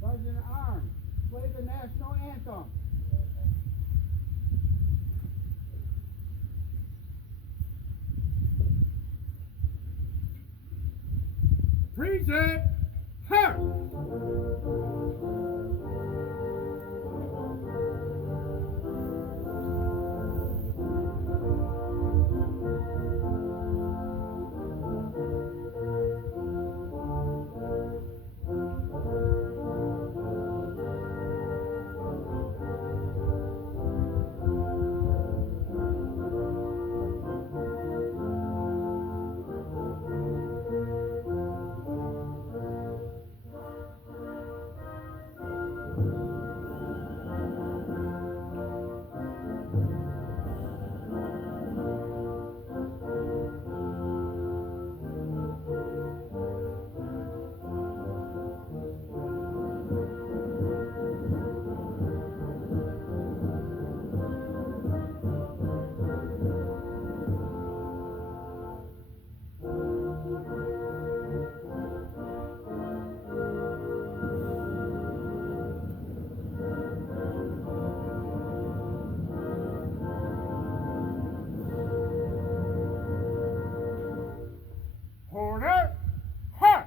Sergeant at Arms, play the national anthem. Present her. Order. Her.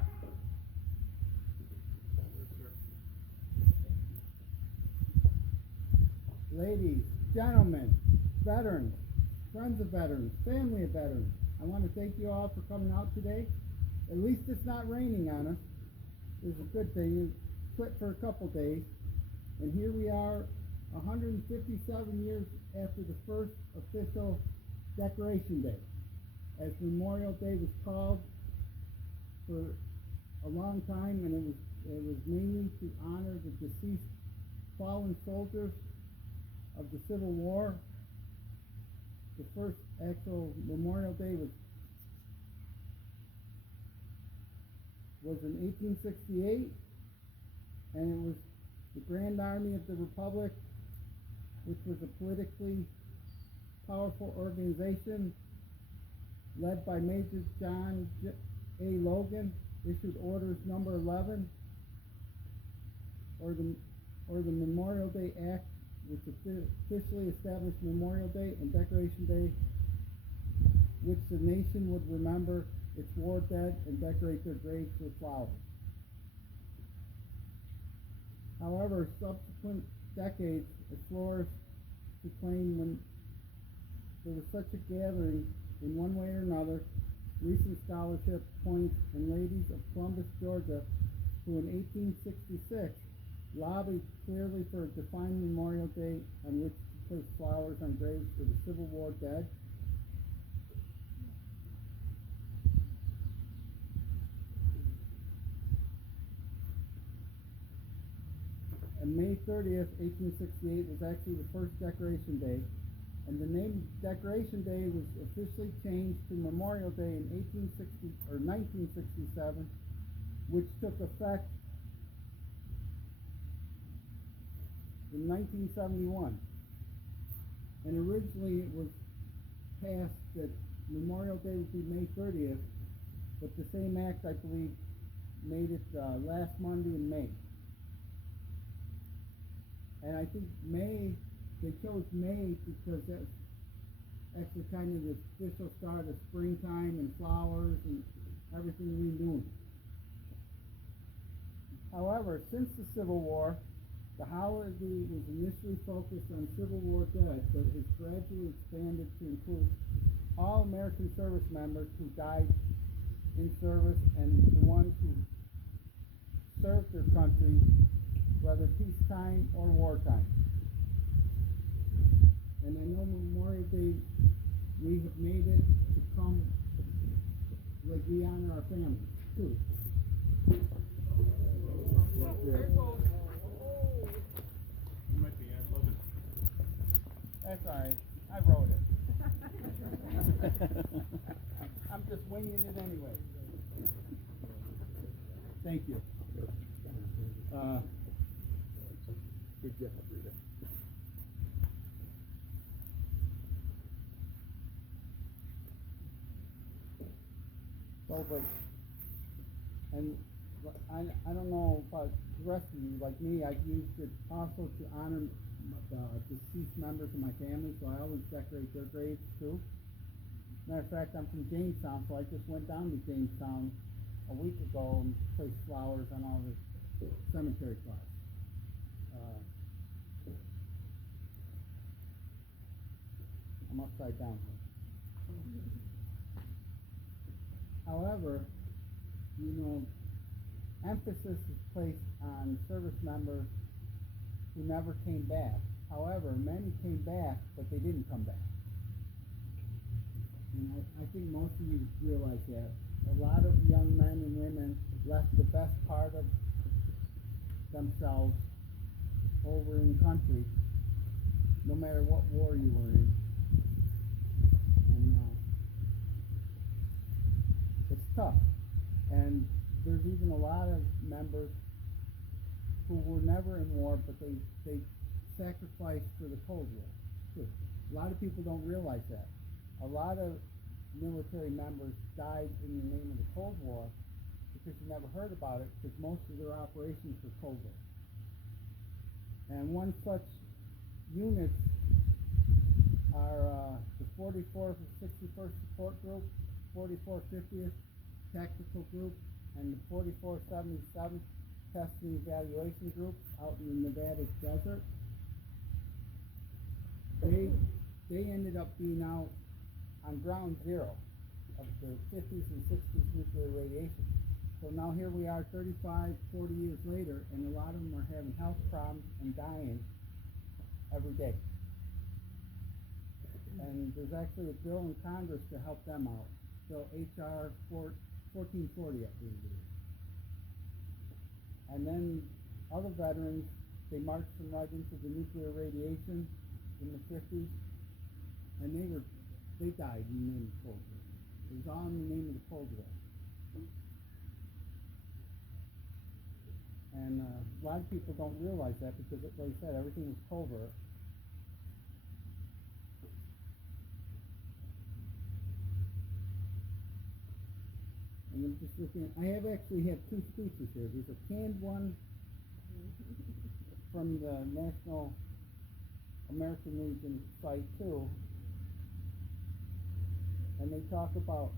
Ladies, gentlemen, veterans, friends of veterans, family of veterans, I want to thank you all for coming out today. At least it's not raining on us. It's a good thing. It quit for a couple days. And here we are 157 years after the first official Decoration Day, as Memorial Day was called for a long time, and it was mainly to honor the deceased fallen soldiers of the Civil War. The first actual Memorial Day was in 1868, and it was the Grand Army of the Republic, which was a politically powerful organization led by Major John A. Logan, issued Orders Number 11, or the Memorial Day Act, which officially established Memorial Day and Decoration Day, which the nation would remember its war dead and decorate their graves with flowers. However, subsequent decades explorers proclaimed when there was such a gathering in one way or another. Recent scholarship points and ladies of Columbus, Georgia, who in 1866 lobbied clearly for a defined Memorial Day on which to place flowers on graves for the Civil War dead. And May 30th, 1868 was actually the first Decoration Day, and the name Decoration Day was officially changed to Memorial Day in 1967, which took effect in 1971. And originally it was passed that Memorial Day would be May 30th, but the same act, I believe, made it last Monday in May. And I think May, they chose May because that's the kind of the official start of springtime and flowers and everything renewing. However, since the Civil War, the holiday was initially focused on Civil War dead, but has gradually expanded to include all American service members who died in service and the ones who served their country, whether peacetime or wartime. And I know Memorial Day, we have made it to come like we honor our families too. That's alright. I wrote it. I'm just winging it anyway. Thank you. Good job, Rita. So, but, and I don't know about the rest of you, like me, I've used it also to honor the deceased members of my family, so I always decorate their graves too. Matter of fact, I'm from Jamestown, so I just went down to Jamestown a week ago and placed flowers on all the cemetery plots. I'm upside down here. However, you know, emphasis is placed on service members who never came back. However, many came back, but they didn't come back. And I think most of you realize that. A lot of young men and women left the best part of themselves over in country, no matter what war you were in. And it's tough. And there's even a lot of members who were never in war, but they sacrificed for the Cold War too. A lot of people don't realize that. A lot of military members died in the name of the Cold War because you never heard about it, because most of their operations were covert. And one such units are the 44th and 61st Support Group, 44th 50th Tactical Group, and the 44th 77th Testing Evaluation Group out in the Nevada desert. They ended up being out on ground zero of the 50s and 60s nuclear radiation. So now here we are 35, 40 years later, and a lot of them are having health problems and dying every day. And there's actually a bill in Congress to help them out. Bill HR 1440, I believe it is. And then other veterans, they marched them right into the nuclear radiation in the 50s, and they died in the name of the Cold War. It was all in the name of the Cold War. And a lot of people don't realize that because, like I said, everything was covert. And I'm just looking, I actually have two speeches here. There's a canned one from the National American Legion site too. And they talk about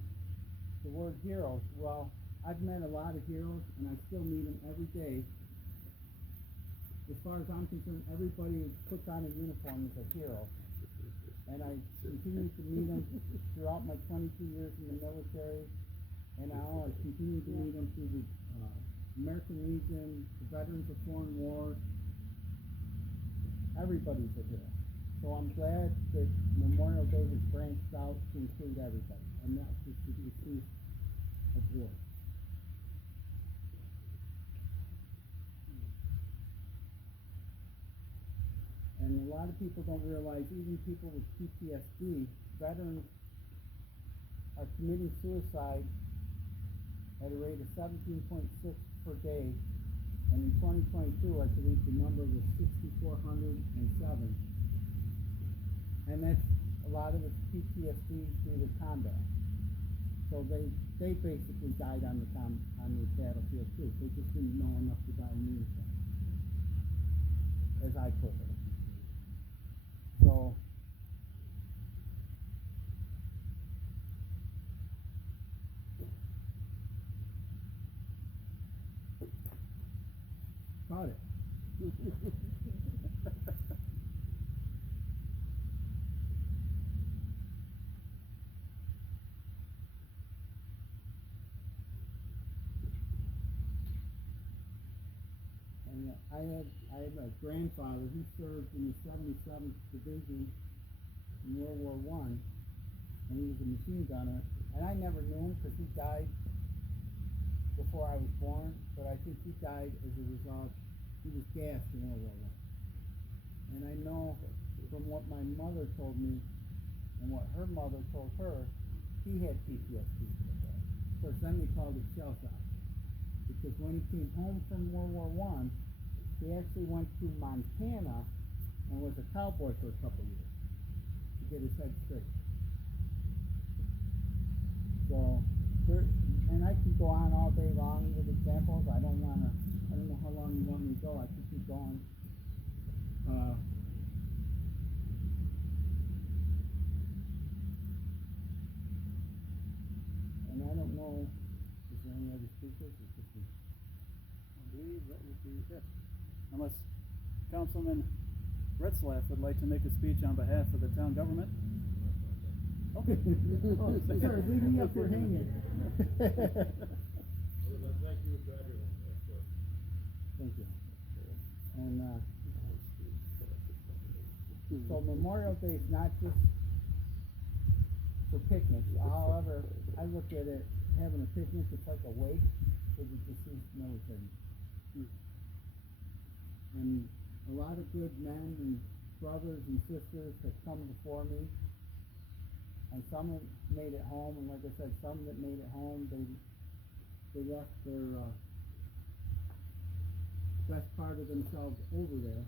the word heroes. Well, I've met a lot of heroes, and I still meet them every day. As far as I'm concerned, everybody who puts on a uniform is a hero. And I continue to meet them throughout my 22 years in the military, and I continue to meet them through the American Legion, the Veterans of Foreign Wars. Everybody's a hero. So I'm glad that Memorial Day has branched out to include everybody, and not just the deceased of war. And a lot of people don't realize, even people with PTSD, veterans are committing suicide at a rate of 17.6 per day. And in 2022, I believe the number was 6,407. And that's a lot of it's PTSD due to combat. So they basically died on the battlefield too. They just didn't know enough to die in uniform, as I put it. So caught it. And I have a grandfather. He served in the 77th Division in World War I, and he was a machine gunner. And I never knew him because he died before I was born. But I think he died as a result. He was gassed in World War I. And I know from what my mother told me and what her mother told her, he had PTSD. Of course, then they called it shell shock. Because when he came home from World War I, he actually went to Montana and was a cowboy for a couple years to get his head straight. So, and I can go on all day long with examples. I don't know how long you want me to go. I can keep going. And I don't know, is there any other speakers? I believe that would be it. Unless Councilman Retzlaff would like to make a speech on behalf of the town government. Okay. Oh, sir, leave me up here hanging. Thank you. And so Memorial Day is not just for picnics. However, I look at it, having a picnic, it's like a wake for the deceased military. And a lot of good men and brothers and sisters have come before me. And some have made it home, and like I said, some that made it home, they left their best part of themselves over there.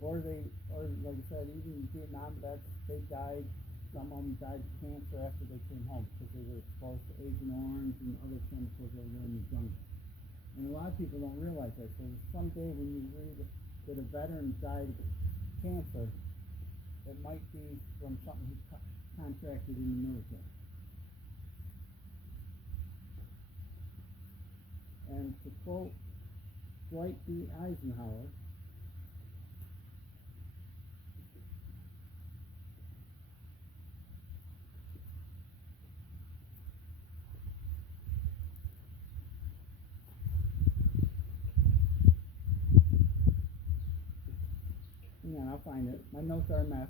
Or like I said, even Vietnam vets, they died. Some of them died of cancer after they came home because they were exposed to Agent Orange and other chemicals that were in the jungle. And a lot of people don't realize that. So someday when you read that a veteran died of cancer, it might be from something he contracted in the military. And to quote Dwight D. Eisenhower, hang on, I'll find it. My notes are a mess.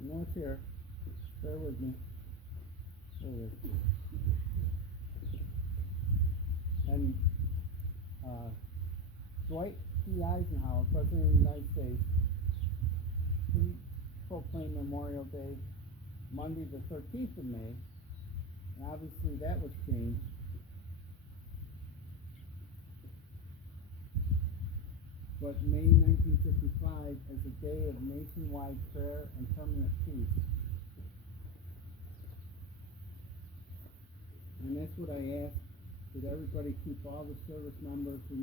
I know it's here. Bear with me. There it is. And Dwight D. Eisenhower, President of the United States, he proclaimed Memorial Day Monday the 13th of May, and obviously that was changed. But May 1955 as a day of nationwide prayer and permanent peace. And that's what I ask, that everybody keep all the service members who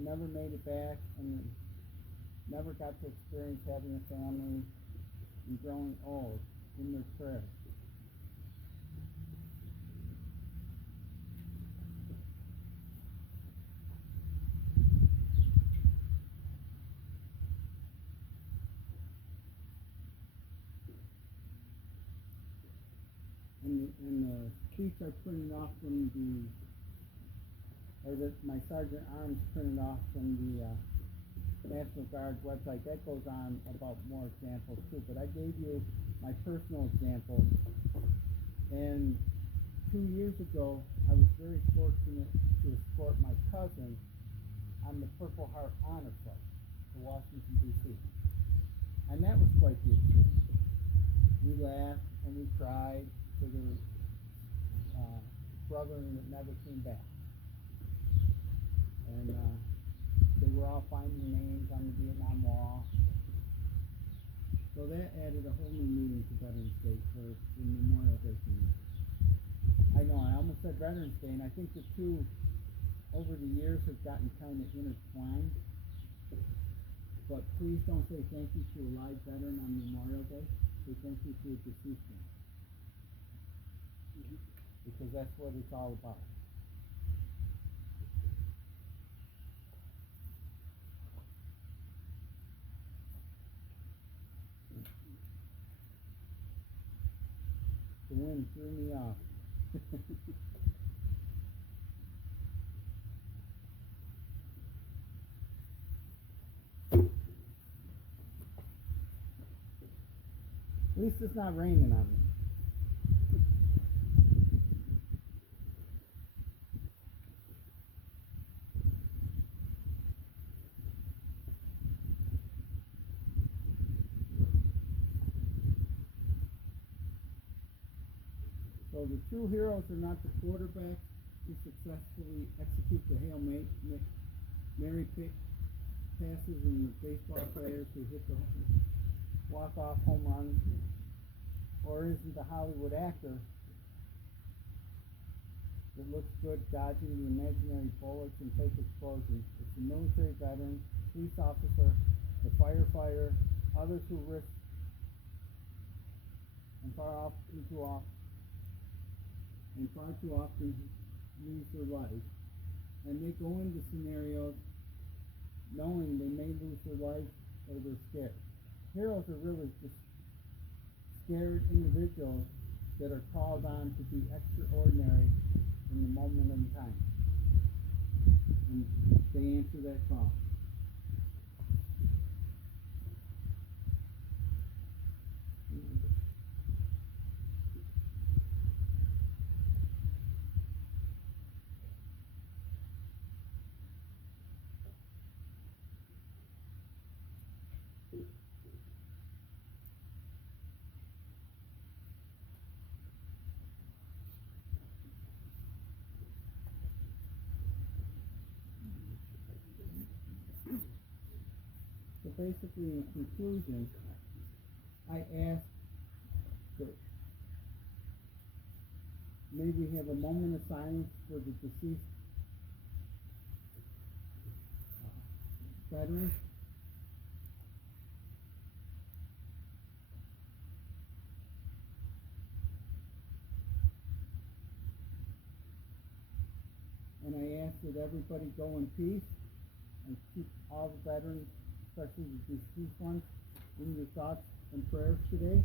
never made it back and never got to experience having a family and growing old in their prayers. And the speech I printed off from my Sergeant Arms printed off from the National Guard website, that goes on about more examples too, but I gave you my personal example. And 2 years ago, I was very fortunate to escort my cousin on the Purple Heart Honor Flight to Washington, D.C. And that was quite the experience. We laughed and we cried for their brother that never came back. And they were all finding names on the Vietnam Wall. So that added a whole new meaning to Veterans Day for the Memorial Day community. I know, I almost said Veterans Day, and I think the two, over the years, have gotten kind of intertwined. But please don't say thank you to a live veteran on Memorial Day. Say thank you to a deceased one. Because that's what it's all about. The wind threw me off. At least it's not raining on me. So the true heroes are not the quarterbacks who successfully execute the Hail Mary passes and the baseball players who hit the walk-off home runs, or isn't the Hollywood actor that looks good dodging the imaginary bullets and fake explosions. It's the military veteran, police officer, the firefighter, others who risk and far too often lose their life, and they go into scenarios knowing they may lose their life or they're scared. Heroes are really just scared individuals that are called on to be extraordinary in the moment in time, and they answer that call. So basically, in conclusion, I ask that maybe have a moment of silence for the deceased veterans. And I ask that everybody go in peace and keep all the veterans, especially the deceased ones, in your thoughts and prayers today.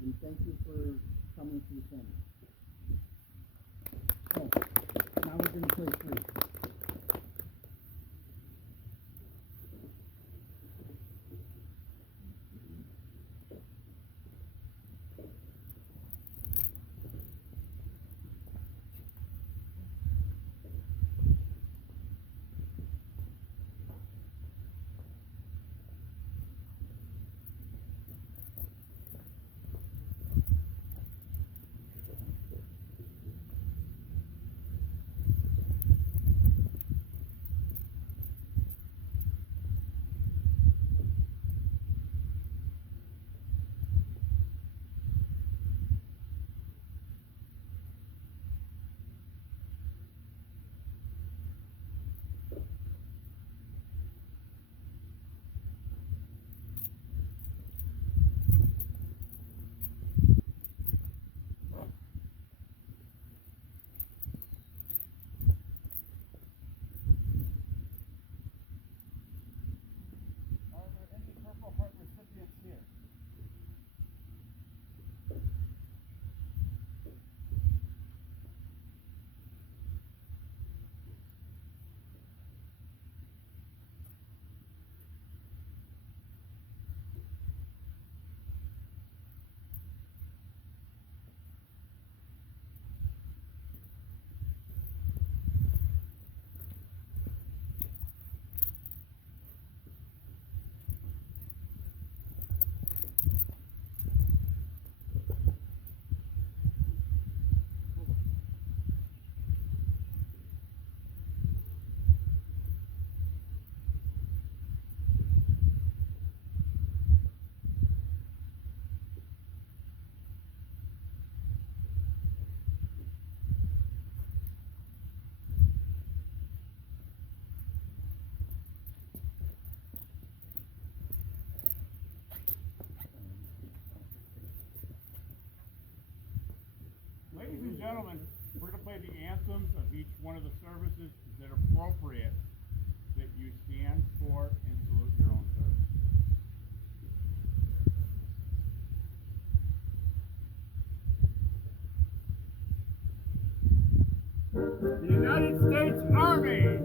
And thank you for coming to the center. Oh, now we're going to play free. Ladies and gentlemen, we're going to play the anthems of each one of the services. Is it appropriate that you stand for and salute your own service? The United States Army.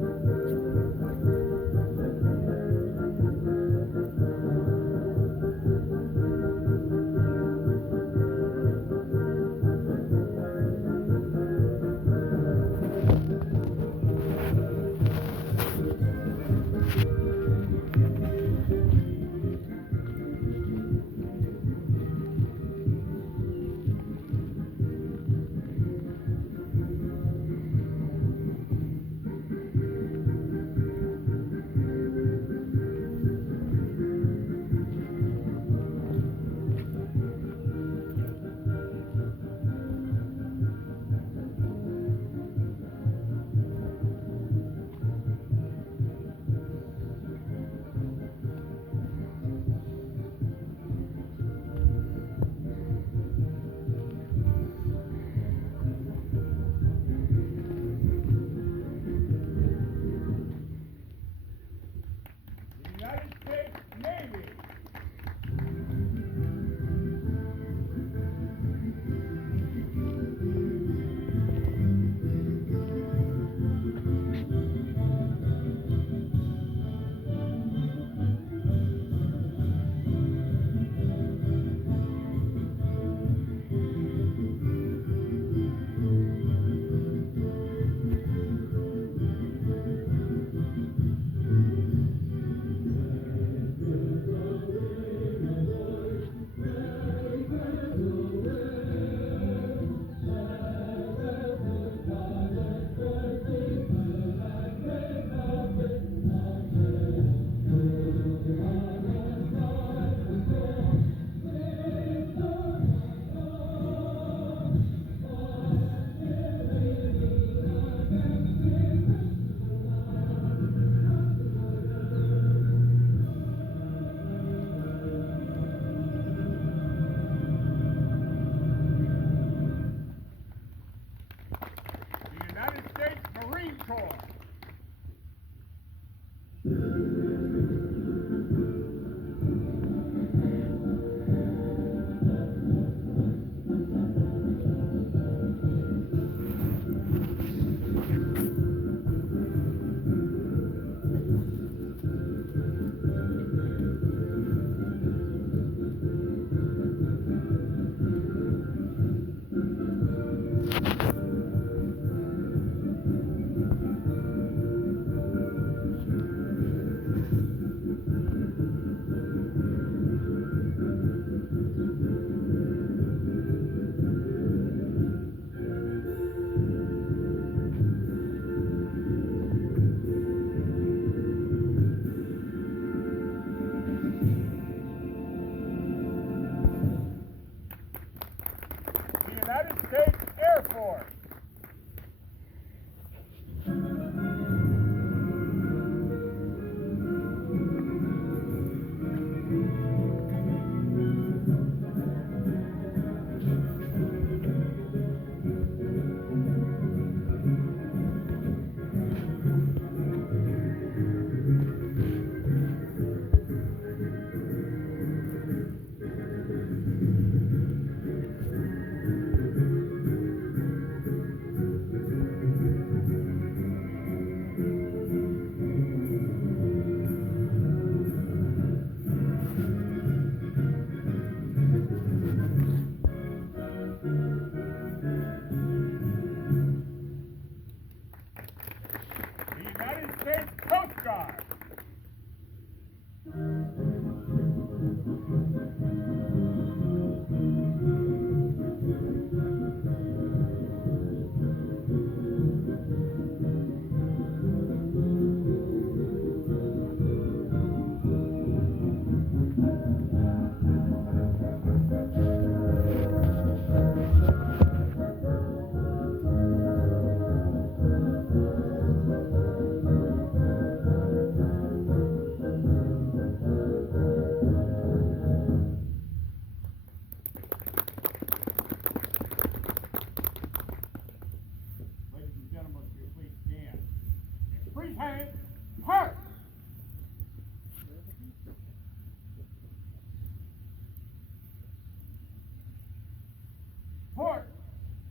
Port.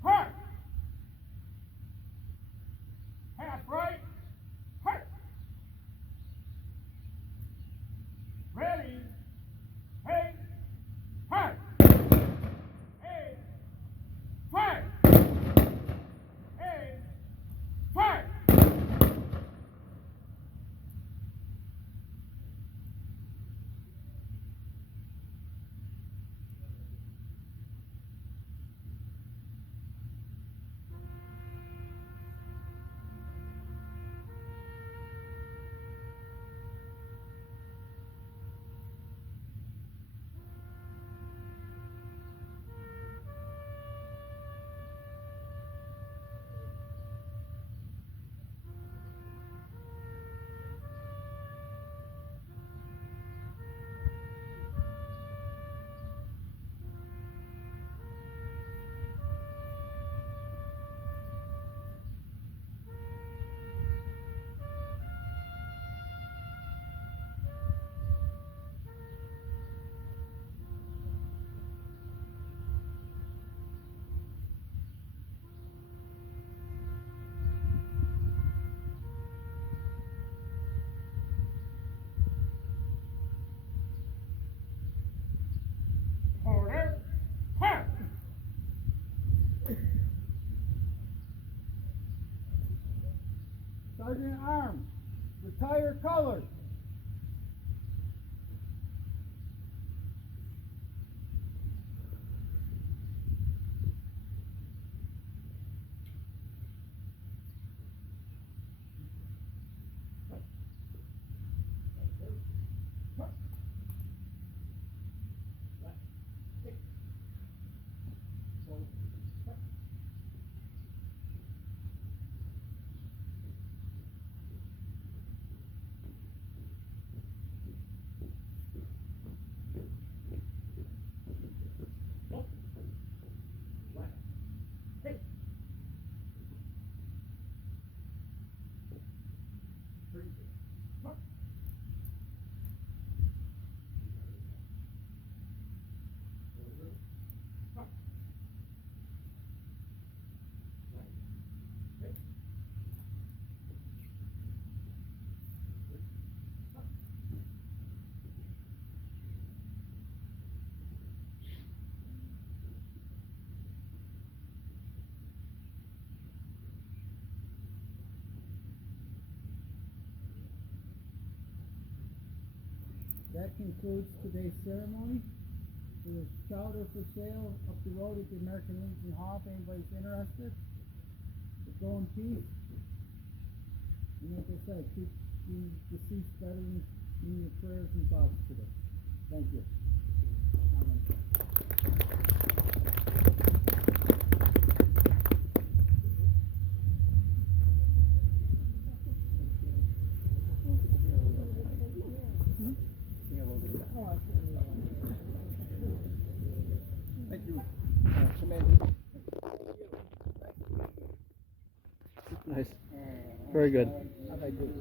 Hut. Half right. Hut. Ready. Hey. Hut. Hey. Fight. Hey. Fight. Order. Hut. Sergeant at Arms, retire colors. That concludes today's ceremony. There's chowder for sale up the road at the American Legion Hall if anybody's interested. But go in peace. And like I said, keep the deceased veterans in your prayers and thoughts today. Thank you. Thank you, Commander. Nice. Very good. How'd I do?